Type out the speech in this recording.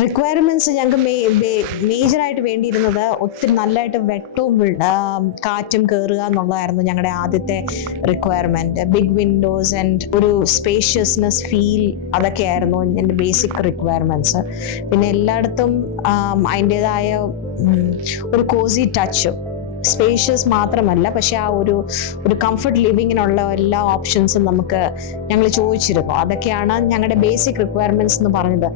Requirements ഞങ്ങൾക്ക് മേജറായിട്ട് വേണ്ടിയിരുന്നത് ഒത്തിരി നല്ലതായിട്ട് വെട്ടവും കാറ്റും കയറുക എന്നുള്ളതായിരുന്നു ഞങ്ങളുടെ ആദ്യത്തെ റിക്വയർമെന്റ്. ബിഗ് വിൻഡോസ് ആൻഡ് ഒരു സ്പേഷ്യസ്നെസ് ഫീൽ, അതൊക്കെയായിരുന്നു എൻ്റെ ബേസിക് റിക്വയർമെന്റ്സ്. പിന്നെ എല്ലായിടത്തും അതിൻ്റെതായ ഒരു കോസി ടച്ചും, സ്പേഷ്യസ് മാത്രമല്ല, പക്ഷെ ആ ഒരു കംഫർട്ട് ലിവിങ്ങിനുള്ള എല്ലാ ഓപ്ഷൻസും ഞങ്ങൾ ചോദിച്ചിരുന്നു. അതൊക്കെയാണ് ഞങ്ങളുടെ ബേസിക് റിക്വയർമെന്റ്സ് എന്ന് പറഞ്ഞത്.